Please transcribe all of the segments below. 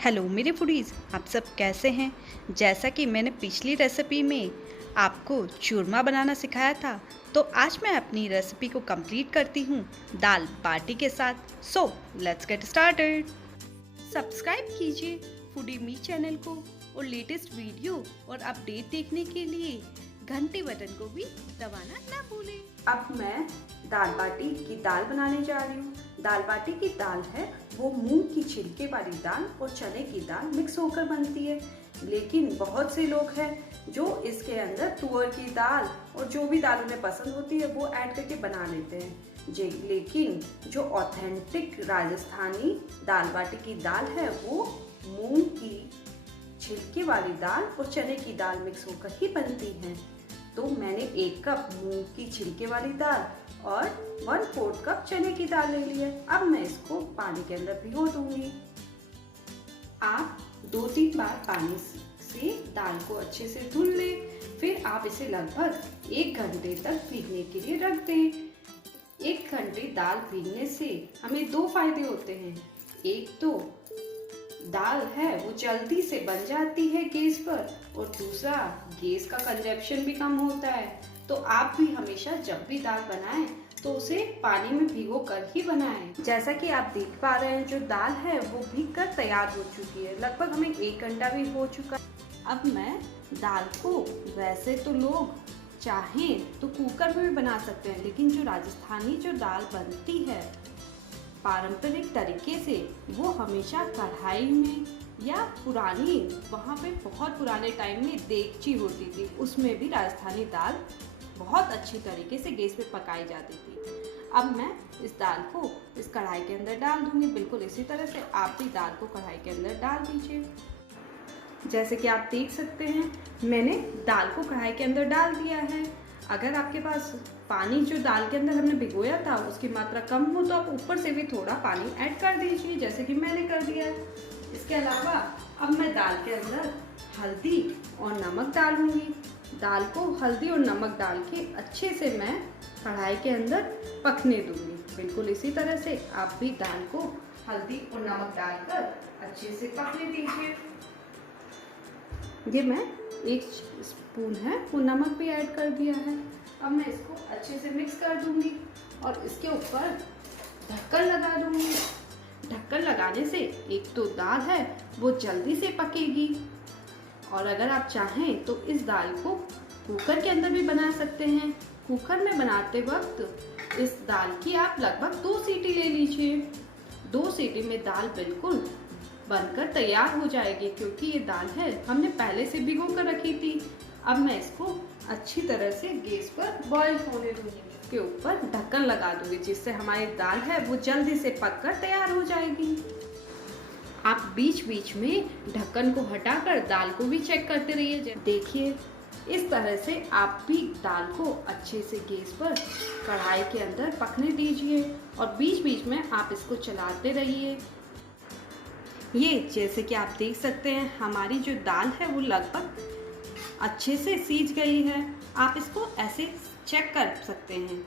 Hello मेरे foodies, आप सब कैसे हैं। जैसा कि मैंने पिछली रेसिपी में आपको चूरमा बनाना सिखाया था, तो आज मैं अपनी रेसिपी को कंप्लीट करती हूँ दाल बाटी के साथ। So let's get started. Subscribe कीजिए फूडी मी चैनल को और लेटेस्ट वीडियो और अपडेट देखने के लिए घंटी बटन को भी दबाना ना भूलें। अब मैं दाल बाटी की दाल बनाने जा रही हूँ। दाल बाटी की दाल है वो मूंग की छिलके वाली दाल और चने की दाल मिक्स होकर बनती है, लेकिन बहुत से लोग हैं जो इसके अंदर तुअर की दाल और जो भी दाल उन्हें पसंद होती है वो ऐड करके बना लेते हैं जी। लेकिन जो ऑथेंटिक राजस्थानी दाल बाटी की दाल है वो मूंग की छिलके वाली दाल और चने की दाल मिक्स होकर ही बनती है। तो मैंने 1 कप मूंग की छिलके वाली दाल और 1/4 कप चने की दाल ले लिया। अब मैं इसको पानी के अंदर भिगो दूंगी। आप 2-3 बार पानी से दाल को अच्छे से धुल लें, फिर आप इसे लगभग 1 घंटे तक भीगने के लिए रख दें। 1 घंटे दाल भीगने से हमें 2 फायदे होते हैं। एक तो दाल है वो जल्दी से बन जाती है गैस पर, और दूसरा गैस का कंजप्शन भी कम होता है। तो आप भी हमेशा जब भी दाल बनाएं तो उसे पानी में भिगो कर ही बनाएं। जैसा कि आप देख पा रहे हैं जो दाल है वो भीग कर तैयार हो चुकी है, लगभग हमें 1 घंटा भी हो चुका। अब मैं दाल को, वैसे तो लोग चाहें तो कुकर में भी बना सकते हैं, लेकिन जो राजस्थानी जो दाल बनती है पारंपरिक तरीके से वो हमेशा कढ़ाई में, या पुरानी वहाँ पे बहुत पुराने टाइम में देगची होती थी, उसमें भी राजस्थानी दाल बहुत अच्छी तरीके से गैस पे पकाई जाती थी। अब मैं इस दाल को इस कढ़ाई के अंदर डाल दूंगी। बिल्कुल इसी तरह से आप भी दाल को कढ़ाई के अंदर डाल दीजिए। जैसे कि आप देख सकते हैं मैंने दाल को कढ़ाई के अंदर डाल दिया है। अगर आपके पास पानी जो दाल के अंदर हमने भिगोया था उसकी मात्रा कम हो तो आप ऊपर से भी थोड़ा पानी ऐड कर दीजिए, जैसे कि मैंने कर दिया है। इसके अलावा अब मैं दाल के अंदर हल्दी और नमक डालूंगी। दाल को हल्दी और नमक डाल के अच्छे से मैं कढ़ाई के अंदर पकने दूंगी। बिल्कुल इसी तरह से आप भी दाल को हल्दी और नमक डालकर अच्छे से पकने दीजिए। ये मैं 1 स्पून है वो नमक भी ऐड कर दिया है। अब मैं इसको अच्छे से मिक्स कर दूंगी और इसके ऊपर ढक्कन लगा दूंगी। ढक्कन लगाने से एक तो दाल है वो जल्दी से पकेगी, और अगर आप चाहें तो इस दाल को कुकर के अंदर भी बना सकते हैं। कुकर में बनाते वक्त इस दाल की आप लगभग 2 सीटी ले लीजिए। 2 सीटी में दाल बिल्कुल बनकर तैयार हो जाएगी, क्योंकि ये दाल है हमने पहले से भिगो कर रखी थी। अब मैं इसको अच्छी तरह से गैस पर बॉईल होने दूंगी। के ऊपर ढक्कन लगा दूंगी, जिससे हमारी दाल है वो जल्दी से पककर तैयार हो जाएगी। आप बीच बीच में ढक्कन को हटाकर दाल को भी चेक करते रहिए। देखिए इस तरह से आप भी दाल को अच्छे से गैस पर कढ़ाई के अंदर पकने दीजिए, और बीच बीच में आप इसको चलाते रहिए। ये जैसे कि आप देख सकते हैं हमारी जो दाल है वो लगभग अच्छे से सीज गई है। आप इसको ऐसे चेक कर सकते हैं,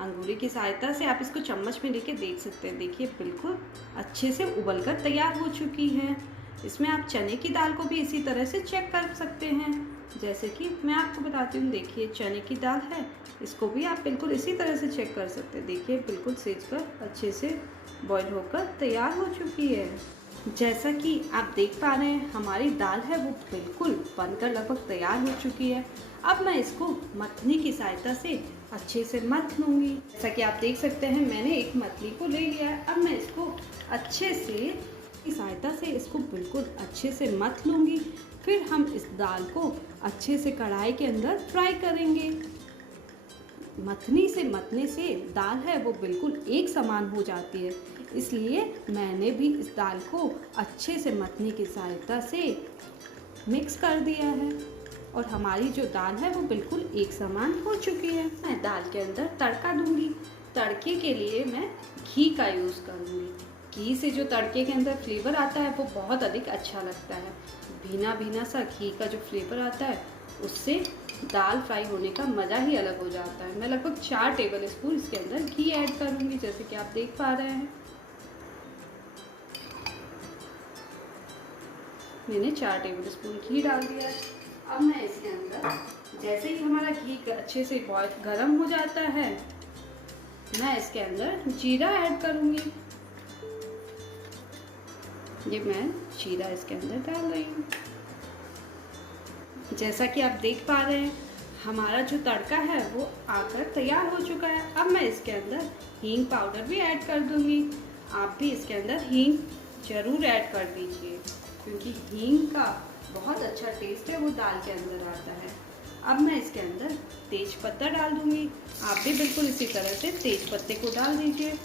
अंगूरी की सहायता से आप इसको चम्मच में लेके देख सकते हैं। देखिए बिल्कुल अच्छे से उबलकर तैयार हो चुकी है। इसमें आप चने की दाल को भी इसी तरह से चेक कर सकते हैं, जैसे कि मैं आपको बताती हूँ। देखिए चने की दाल है, इसको भी आप बिल्कुल इसी तरह से चेक कर सकते हैं। देखिए बिल्कुल सीज कर अच्छे से बॉईल होकर तैयार हो चुकी है। जैसा कि आप देख पा रहे हैं हमारी दाल है वो बिल्कुल बनकर लगभग तैयार हो चुकी है। अब मैं इसको मथनी की सहायता से अच्छे से मथ लूँगी। जैसा कि आप देख सकते हैं मैंने एक मथनी को ले लिया है। अब मैं इसको अच्छे से की सहायता से इसको बिल्कुल अच्छे से मथ लूँगी। फिर हम इस दाल को अच्छे से कढ़ाई के अंदर फ्राई करेंगे। मथनी से मतने से दाल है वो बिल्कुल एक समान हो जाती है, इसलिए मैंने भी इस दाल को अच्छे से मथनी की सहायता से मिक्स कर दिया है, और हमारी जो दाल है वो बिल्कुल एक समान हो चुकी है। मैं दाल के अंदर तड़का दूंगी। तड़के के लिए मैं घी का यूज़ करूँगी। घी से जो तड़के के अंदर फ्लेवर आता है वो बहुत अधिक अच्छा लगता है। भीना भीना सा घी का जो फ्लेवर आता है उससे दाल फ्राई होने का मज़ा ही अलग हो जाता है। मैं लगभग 4 टेबल स्पून इसके अंदर घी ऐड करूँगी, जैसे कि आप देख पा रहे हैं। मैंने 4 टेबल स्पून घी डाल दिया है। अब मैं इसके अंदर जैसे ही हमारा घी अच्छे से बॉयल गर्म हो जाता है, मैं इसके अंदर जीरा ऐड करूँगी। ये मैं जीरा इसके अंदर डाल रही हूँ। जैसा कि आप देख पा रहे हैं, हमारा जो तड़का है वो आकर तैयार हो चुका है। अब मैं इसके अंदर हींग पाउडर भी ऐड कर दूंगी। आप भी इसके अंदर हींग ज़रूर ऐड कर दीजिए, क्योंकि हींग का बहुत अच्छा टेस्ट है वो दाल के अंदर आता है। अब मैं इसके अंदर तेज पत्ता डाल दूंगी। आप भी बिल्कुल इसी तरह से तेज पत्ते को डाल दीजिए।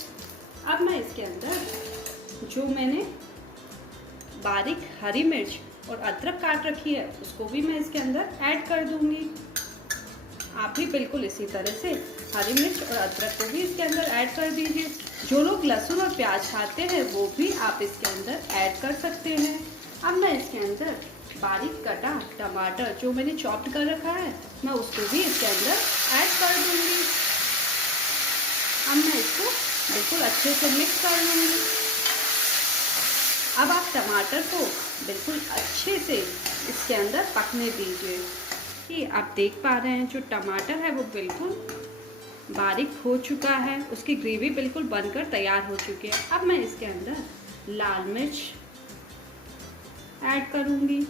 अब मैं इसके अंदर जो मैंने बारीक हरी मिर्च और अदरक काट रखी है उसको भी मैं इसके अंदर ऐड कर दूंगी। आप भी बिल्कुल इसी तरह से हरी मिर्च और अदरक को भी इसके अंदर ऐड कर दीजिए। जो लोग लहसुन और प्याज खाते हैं वो भी आप इसके अंदर ऐड कर सकते हैं। अब मैं इसके अंदर बारीक कटा टमाटर जो मैंने चॉप्ड कर रखा है, मैं उसको भी इसके अंदर ऐड कर दूंगी। अब मैं इसको बिल्कुल अच्छे से मिक्स कर लूँगी। अब आप टमाटर को बिल्कुल अच्छे से इसके अंदर पकने दीजिए। कि आप देख पा रहे हैं जो टमाटर है वो बिल्कुल बारीक हो चुका है, उसकी ग्रेवी बिल्कुल बनकर तैयार हो चुकी है। अब मैं इसके अंदर लाल मिर्च ऐड करूँगी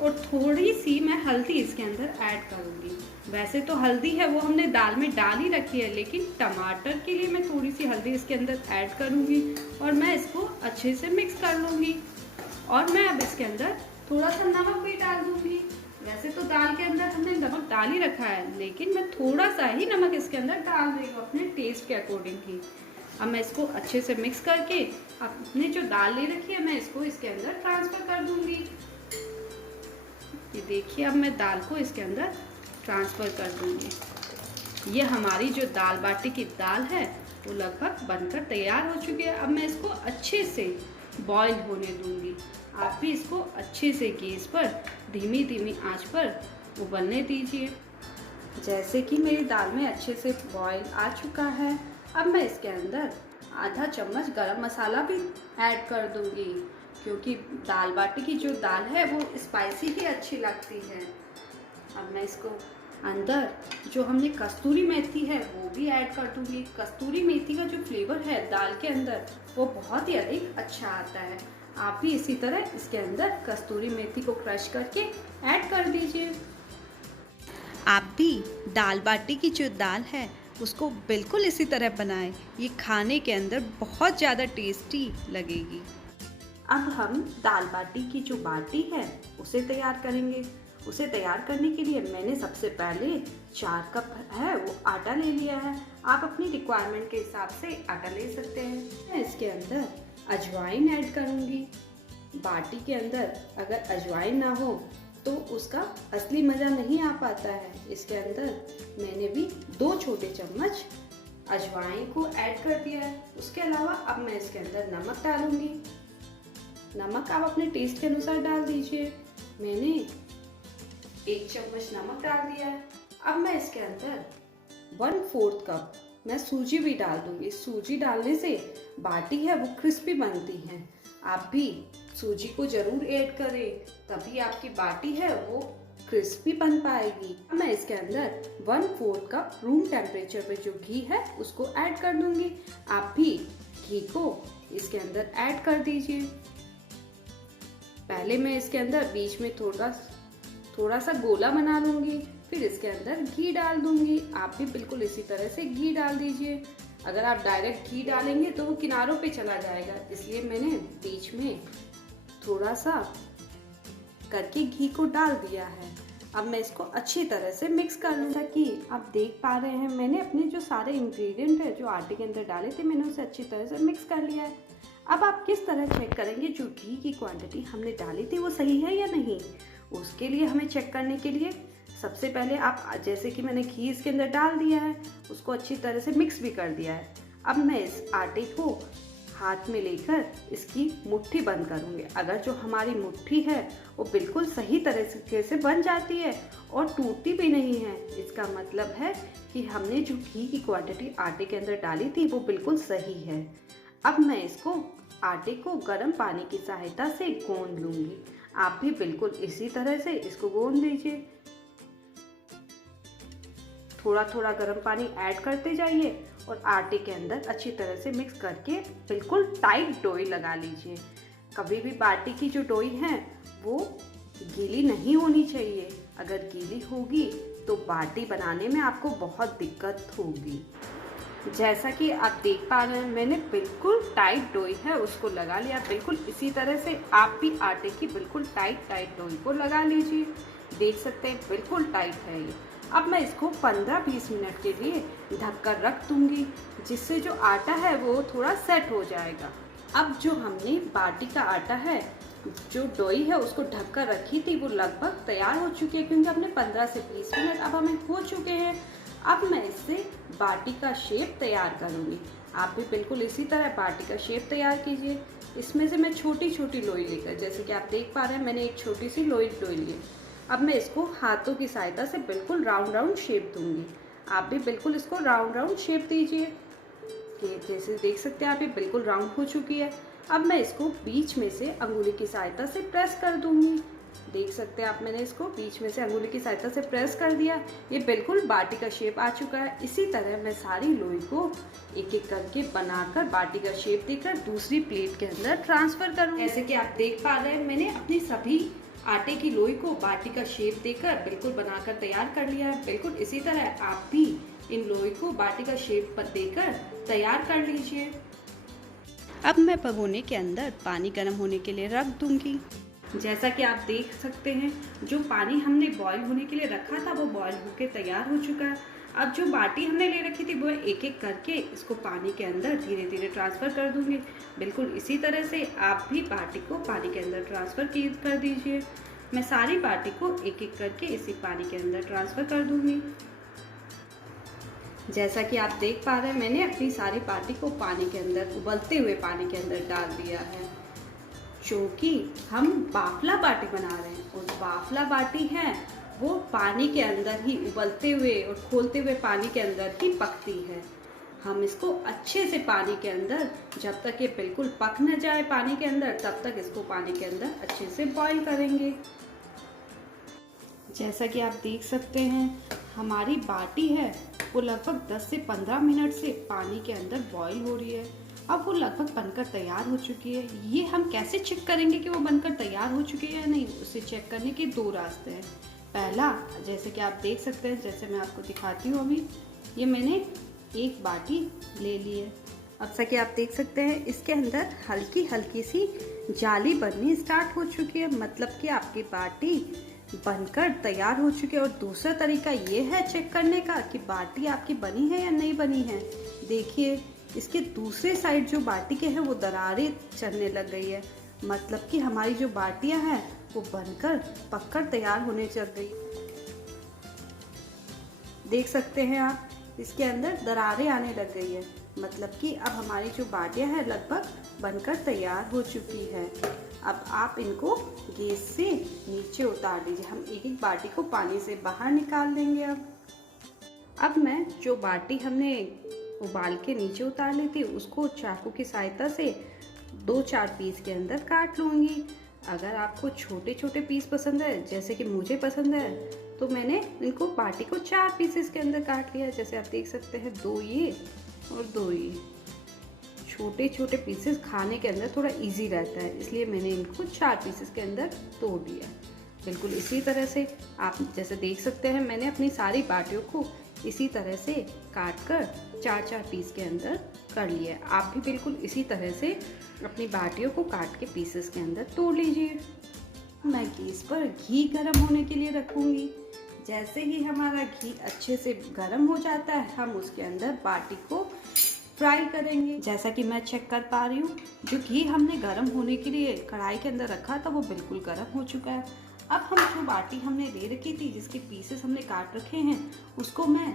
और थोड़ी सी मैं हल्दी इसके अंदर ऐड करूँगी। वैसे तो हल्दी है वो हमने दाल में डाल ही रखी है, लेकिन टमाटर के लिए मैं थोड़ी सी हल्दी इसके अंदर ऐड करूँगी और मैं इसको अच्छे से मिक्स कर लूँगी। और मैं अब इसके अंदर थोड़ा सा नमक भी डाल दूँगी। वैसे तो दाल के अंदर हमने नमक डाल ही रखा है, लेकिन मैं थोड़ा सा ही नमक इसके अंदर डाल रही हूँ अपने टेस्ट के अकॉर्डिंग ही। अब मैं इसको अच्छे से मिक्स करके अपने जो दाल ले रखी है मैं इसको इसके अंदर ट्रांसफ़र कर दूँगी। ये देखिए, अब मैं दाल को इसके अंदर ट्रांसफ़र कर दूँगी। ये हमारी जो दाल बाटी की दाल है वो लगभग बनकर तैयार हो चुकी है। अब मैं इसको अच्छे से बॉईल होने दूँगी। आप भी इसको अच्छे से गैस पर धीमी धीमी आंच पर उबलने दीजिए। जैसे कि मेरी दाल में अच्छे से बॉईल आ चुका है, अब मैं इसके अंदर आधा चम्मच गरम मसाला भी ऐड कर दूंगी, क्योंकि दाल बाटी की जो दाल है वो स्पाइसी ही अच्छी लगती है। अब मैं इसको अंदर जो हमने कस्तूरी मेथी है वो भी ऐड कर दूंगी। कस्तूरी मेथी का जो फ्लेवर है दाल के अंदर वो बहुत ही अधिक अच्छा आता है। आप भी इसी तरह इसके अंदर कस्तूरी मेथी को क्रश करके ऐड कर दीजिए। आप भी दाल बाटी की जो दाल है उसको बिल्कुल इसी तरह बनाएं। ये खाने के अंदर बहुत ज़्यादा टेस्टी लगेगी। अब हम दाल बाटी की जो बाटी है उसे तैयार करेंगे। उसे तैयार करने के लिए मैंने सबसे पहले 4 कप है वो आटा ले लिया है। आप अपनी रिक्वायरमेंट के हिसाब से आटा ले सकते हैं। मैं इसके अंदर अजवाइन ऐड करूँगी। बाटी के अंदर अगर अजवाइन ना हो तो उसका असली मज़ा नहीं आ पाता है। इसके अंदर मैंने भी 2 छोटे चम्मच अजवाइन को ऐड कर दिया है। उसके अलावा अब मैं इसके अंदर नमक डालूँगी। नमक आप अपने टेस्ट के अनुसार डाल दीजिए। मैंने 1 चम्मच नमक डाल दिया है। अब मैं इसके अंदर 1/4 कप मैं सूजी भी डाल दूंगी। सूजी डालने से बाटी है वो क्रिस्पी बनती है। आप भी सूजी को ज़रूर ऐड करें, तभी आपकी बाटी है वो क्रिस्पी बन पाएगी। अब मैं इसके अंदर 1/4 कप रूम टेम्परेचर पे जो घी है उसको ऐड कर दूंगी। आप भी घी को इसके अंदर ऐड कर दीजिए। पहले मैं इसके अंदर बीच में थोड़ा सा गोला बना लूँगी, फिर इसके अंदर घी डाल दूँगी। आप भी बिल्कुल इसी तरह से घी डाल दीजिए। अगर आप डायरेक्ट घी डालेंगे तो वो किनारों पे चला जाएगा, इसलिए मैंने बीच में थोड़ा सा करके घी को डाल दिया है। अब मैं इसको अच्छी तरह से मिक्स कर लूँगा। कि आप देख पा रहे हैं मैंने अपने जो सारे इंग्रेडिएंट है जो आटे के अंदर डाले थे मैंने उसे अच्छी तरह से मिक्स कर लिया है। अब आप किस तरह चेक करेंगे जो घी की क्वांटिटी हमने डाली थी वो सही है या नहीं। उसके लिए हमें चेक करने के लिए सबसे पहले आप जैसे कि मैंने घी इसके अंदर डाल दिया है, उसको अच्छी तरह से मिक्स भी कर दिया है। अब मैं इस आटे को हाथ में लेकर इसकी मुट्ठी बंद करूँगी। अगर जो हमारी मुट्ठी है वो बिल्कुल सही तरीके से बन जाती है और टूटती भी नहीं है, इसका मतलब है कि हमने जो घी की क्वांटिटी आटे के अंदर डाली थी वो बिल्कुल सही है। अब मैं इसको आटे को गर्म पानी की सहायता से गूंद लूंगी। आप भी बिल्कुल इसी तरह से इसको गूंद लीजिए। थोड़ा थोड़ा गर्म पानी ऐड करते जाइए और आटे के अंदर अच्छी तरह से मिक्स करके बिल्कुल टाइट डोई लगा लीजिए। कभी भी बाटी की जो डोई है वो गीली नहीं होनी चाहिए। अगर गीली होगी तो बाटी बनाने में आपको बहुत दिक्कत होगी। जैसा कि आप देख पा रहे हैं, मैंने बिल्कुल टाइट डोई है उसको लगा लिया। बिल्कुल इसी तरह से आप भी आटे की बिल्कुल टाइट डोई को लगा लीजिए। देख सकते हैं बिल्कुल टाइट है ये। अब मैं इसको 15-20 मिनट के लिए ढक कर रख दूंगी, जिससे जो आटा है वो थोड़ा सेट हो जाएगा। अब जो हमने बाटी का आटा है, जो डोई है उसको ढक कर रखी थी, वो लगभग तैयार हो चुकी है, क्योंकि हमने 15 से 20 मिनट अब हमें हो चुके हैं। अब मैं इससे बाटी का शेप तैयार करूँगी। आप भी बिल्कुल इसी तरह बाटी का शेप तैयार कीजिए। इसमें से मैं छोटी छोटी लोई लेकर, जैसे कि आप देख पा रहे हैं, मैंने एक छोटी सी लोई ली। अब मैं इसको हाथों की सहायता से बिल्कुल राउंड शेप दूंगी। आप भी बिल्कुल इसको राउंड शेप दीजिए। ये जैसे देख सकते हैं आप, ये बिल्कुल राउंड हो चुकी है। अब मैं इसको बीच में से अंगुली की सहायता से प्रेस कर दूंगी। देख सकते हैं आप, मैंने इसको बीच में से अंगुली की सहायता से प्रेस कर दिया। ये बिल्कुल बाटी का शेप आ चुका है। इसी तरह मैं सारी लोई को एक एक करके बनाकर बाटी का शेप देकर दूसरी प्लेट के अंदर ट्रांसफर करूँगी। जैसे कि आप देख पा रहे हैं, मैंने अपनी सभी आटे की लोई को बाटी का शेप देकर बिल्कुल बनाकर तैयार कर लिया है। बिल्कुल इसी तरह आप भी इन लोई को बाटी का शेप देकर तैयार कर लीजिए। अब मैं भगोने के अंदर पानी गर्म होने के लिए रख दूंगी। जैसा कि आप देख सकते हैं, जो पानी हमने बॉईल होने के लिए रखा था वो बॉईल होकर तैयार हो चुका है। अब जो बाटी हमने ले रखी थी वो एक एक करके इसको पानी के अंदर धीरे धीरे ट्रांसफ़र कर दूंगी। बिल्कुल इसी तरह से आप भी बाटी को पानी के अंदर ट्रांसफ़र कर दीजिए। मैं सारी बाटी को एक एक करके इसी पानी के अंदर ट्रांसफ़र कर दूंगी। जैसा कि आप देख पा रहे हैं, मैंने अपनी सारी बाटी को पानी के अंदर, उबलते हुए पानी के अंदर डाल दिया है। क्योंकि हम बाफला बाटी बना रहे हैं और बाफला बाटी है वो पानी के अंदर ही, उबलते हुए और खोलते हुए पानी के अंदर ही पकती है। हम इसको अच्छे से पानी के अंदर, जब तक ये बिल्कुल पक न जाए पानी के अंदर, तब तक इसको पानी के अंदर अच्छे से बॉईल करेंगे। जैसा कि आप देख सकते हैं, हमारी बाटी है वो लगभग 10 से 15 मिनट से पानी के अंदर बॉईल हो रही है। अब वो लगभग बनकर तैयार हो चुकी है। ये हम कैसे चेक करेंगे कि वो बनकर तैयार हो चुकी है या नहीं? उसे चेक करने के दो रास्ते हैं। पहला, जैसे कि आप देख सकते हैं, जैसे मैं आपको दिखाती हूँ अभी, ये मैंने एक बाटी ले ली है। अब जैसा कि आप देख सकते हैं, इसके अंदर हल्की हल्की सी जाली बननी स्टार्ट हो चुकी है, मतलब कि आपकी बाटी बनकर तैयार हो चुकी है। और दूसरा तरीका ये है चेक करने का कि बाटी आपकी बनी है या नहीं बनी है। देखिए, इसके दूसरे साइड जो बाटी के हैं वो दरारें चढ़ने लग गई है, मतलब कि हमारी जो बाटियां हैं वो बनकर पककर तैयार होने चल गई। देख सकते हैं आप, इसके अंदर दरारें आने लग गई है, मतलब कि अब हमारी जो बाटियां हैं लगभग बनकर तैयार हो चुकी है। अब आप इनको गैस से नीचे उतार दीजिए। हम एक एक बाटी को पानी से बाहर निकाल लेंगे। अब मैं जो बाटी हमने उबाल के नीचे उतार ली थी, उसको चाकू की सहायता से 2-4 पीस के अंदर काट लूँगी। अगर आपको छोटे छोटे पीस पसंद है, जैसे कि मुझे पसंद है, तो मैंने इनको बाटी को 4 पीसेस के अंदर काट लिया। जैसे आप देख सकते हैं, 2 ये और 2 ये। छोटे छोटे पीसेस खाने के अंदर थोड़ा इजी रहता है, इसलिए मैंने इनको 4 पीसेस के अंदर तोड़ दिया। बिल्कुल इसी तरह से आप जैसे देख सकते हैं, मैंने अपनी सारी बाटियों को इसी तरह से काट कर 4-4 पीस के अंदर कर लिया। आप भी बिल्कुल इसी तरह से अपनी बाटियों को काट के पीसेस के अंदर तोड़ लीजिए। मैं गैस पर घी गर्म होने के लिए रखूँगी। जैसे ही हमारा घी अच्छे से गर्म हो जाता है, हम उसके अंदर बाटी को फ्राई करेंगे। जैसा कि मैं चेक कर पा रही हूँ, जो घी हमने गर्म होने के लिए कढ़ाई के अंदर रखा था वो बिल्कुल गर्म हो चुका है। अब हम जो बाटी हमने ले रखी थी, जिसके पीसेस हमने काट रखे हैं, उसको मैं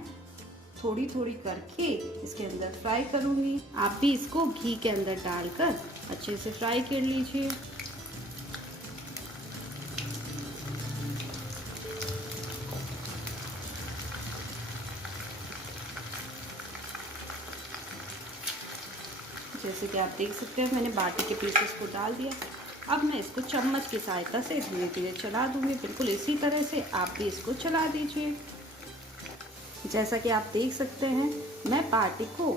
थोड़ी थोड़ी करके इसके अंदर फ्राई करूँगी। आप भी इसको घी के अंदर डालकर अच्छे से फ्राई कर लीजिए। जैसे कि आप देख सकते हैं मैंने बाटी के पीसेस को डाल दिया। अब मैं इसको चम्मच की सहायता से धीरे धीरे चला दूँगी। बिल्कुल इसी तरह से आप भी इसको चला दीजिए। जैसा कि आप देख सकते हैं मैं बाटी को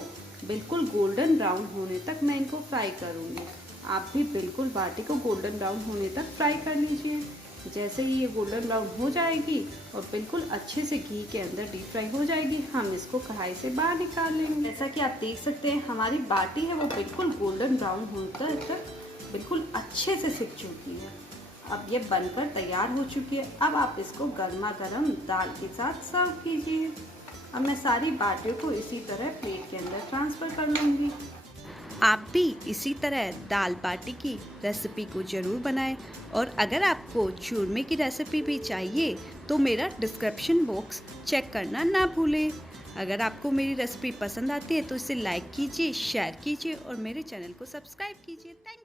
बिल्कुल गोल्डन ब्राउन होने तक मैं इनको फ्राई करूँगी। आप भी बिल्कुल बाटी को गोल्डन ब्राउन होने तक फ्राई कर लीजिए। जैसे ही ये गोल्डन ब्राउन हो जाएगी और बिल्कुल अच्छे से घी के अंदर डीप फ्राई हो जाएगी, हम इसको कढ़ाई से बाहर निकाल लेंगे। जैसा कि आप देख सकते हैं हमारी बाटी है वो बिल्कुल गोल्डन ब्राउन होकर तक बिल्कुल अच्छे से सिक चुकी है। अब ये बनकर तैयार हो चुकी है। अब आप इसको गर्मा गर्म दाल के साथ सर्व कीजिए। अब मैं सारी बाटियों को इसी तरह प्लेट के अंदर ट्रांसफ़र कर लूँगी। आप भी इसी तरह दाल बाटी की रेसिपी को ज़रूर बनाएं और अगर आपको चूरमे की रेसिपी भी चाहिए तो मेरा डिस्क्रिप्शन बॉक्स चेक करना ना भूलें। अगर आपको मेरी रेसिपी पसंद आती है तो इसे लाइक कीजिए, शेयर कीजिए और मेरे चैनल को सब्सक्राइब कीजिए। Thank you.